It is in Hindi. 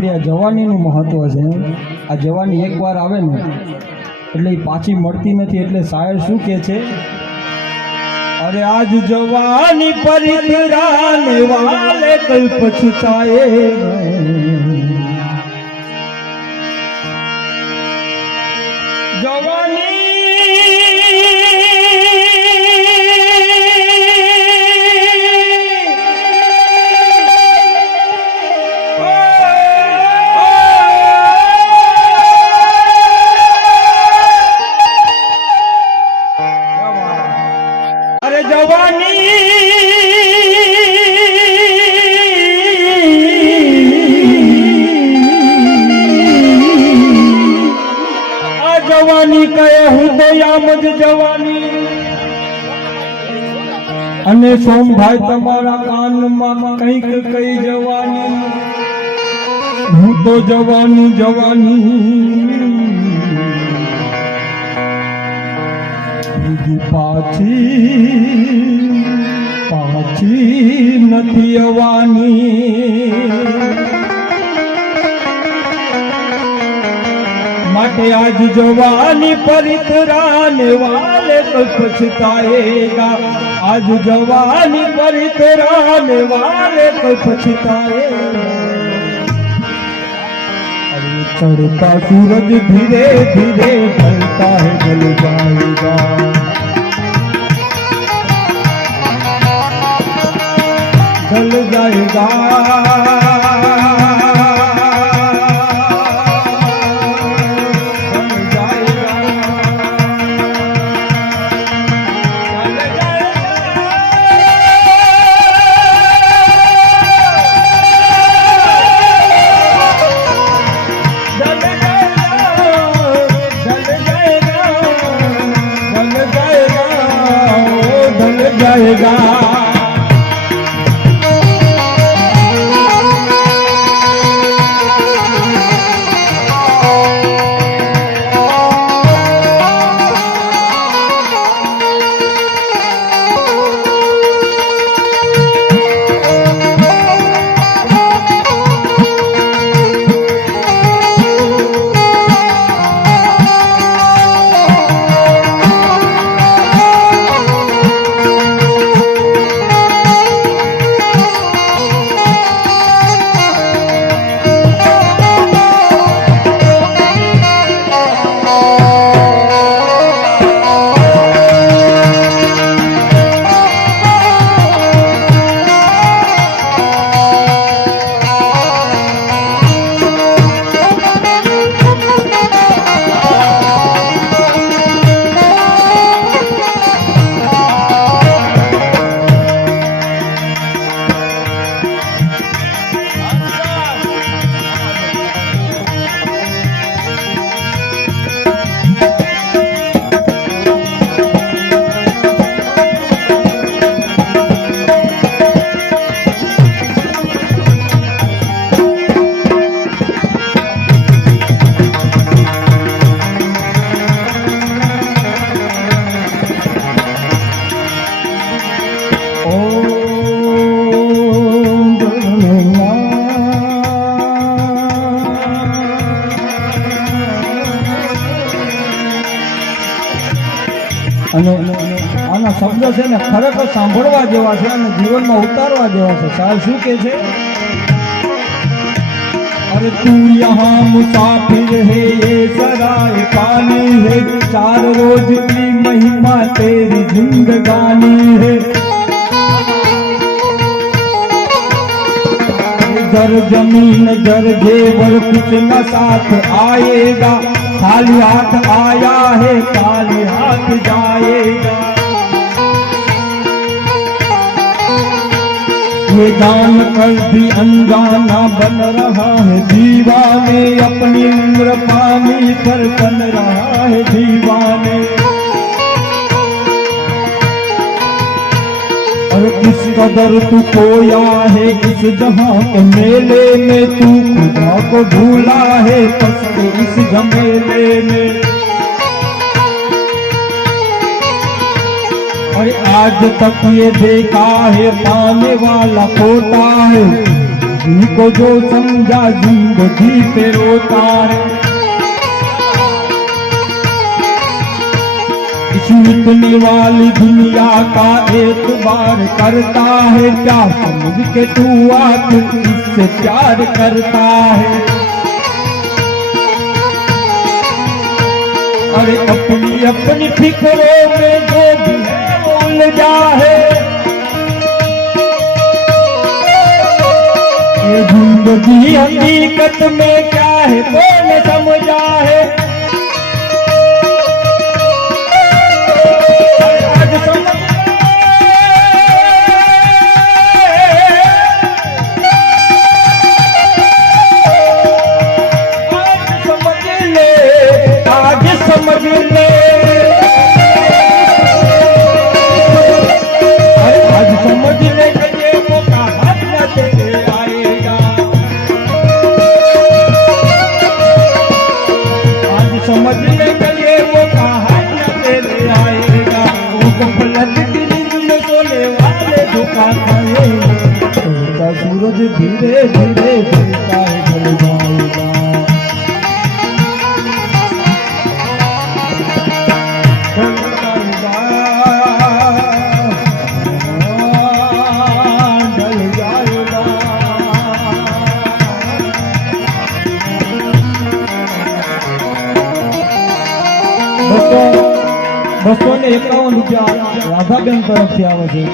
આપણી આ જવાનીનું મહત્વ છે. આ જવાની એકવાર આવે ને એટલે પાછી મળતી નથી. એટલે શાયર શું કહે છે? અરે આજ જવાની પરિતરાને વાલે કલ પછતાએ. જવાની जवानी कहे हूँ तो यामज जवानी अने सोम भाई तमारा कान में कहीं कई जवानी हूँ तो जवानी जवानी पाची पाची नथी अवानी. माटे आज जवानी परितराने वाले को पछताएगा. आज जवानी परितराने वाले को पछताएगा. अरे चढ़ता सूरज धीरे धीरे ढलता है ढल जाएगा. ढल जाएगा जाएगा. અને આના શબ્દ છે ને ખરેખર સાંભળવા જેવા છે અને જીવનમાં ઉતારવા જેવા છે. સાહેબ શું કહે છે? अरे तू यहाँ मुसाफिर है ये सराय पानी है. 4 रोज की महिमा तेरी जिंदगानी है. जर जमीन जर जेवर कुछ न साथ आएगा. खाली हाथ आया है खाली हाथ जाएगा. ये जान कर भी अनजाना बन रहा है दीवाने. अपनी उम्र पानी पर बन रहा है दीवाने. और किस कदर तू खोया है इस जहां के मेले में. तू खुदा को भूला है फंस इस झमेले में. और आज तक ये देखा है पाने वाला खोटा है. जिनको जो समझा जिंदगी पे रोता है, इस मिटने वाली दुनिया का एतबार करता है, क्या समझ के तू आखिर इससे प्यार करता है। अरे अपनी अपनी फिक्रों में जो भी है वो उलझा है, ये जिंदगी हकीकत में क्या है वो न समझा है। आज समझ ले, आज समझ ले, आज समझ ले कि ये मौका हाथ न तेरे आएगा। आज समझ ले कि ये मौका हाथ न तेरे आएगा। वो गफलत की नींद में सोने वाले धोखा खाएंगे, उगता सूरज धीरे धीरे ढलता है, ढल जाएगा। ₹251 રાધાબેન તરફથી આવે છે।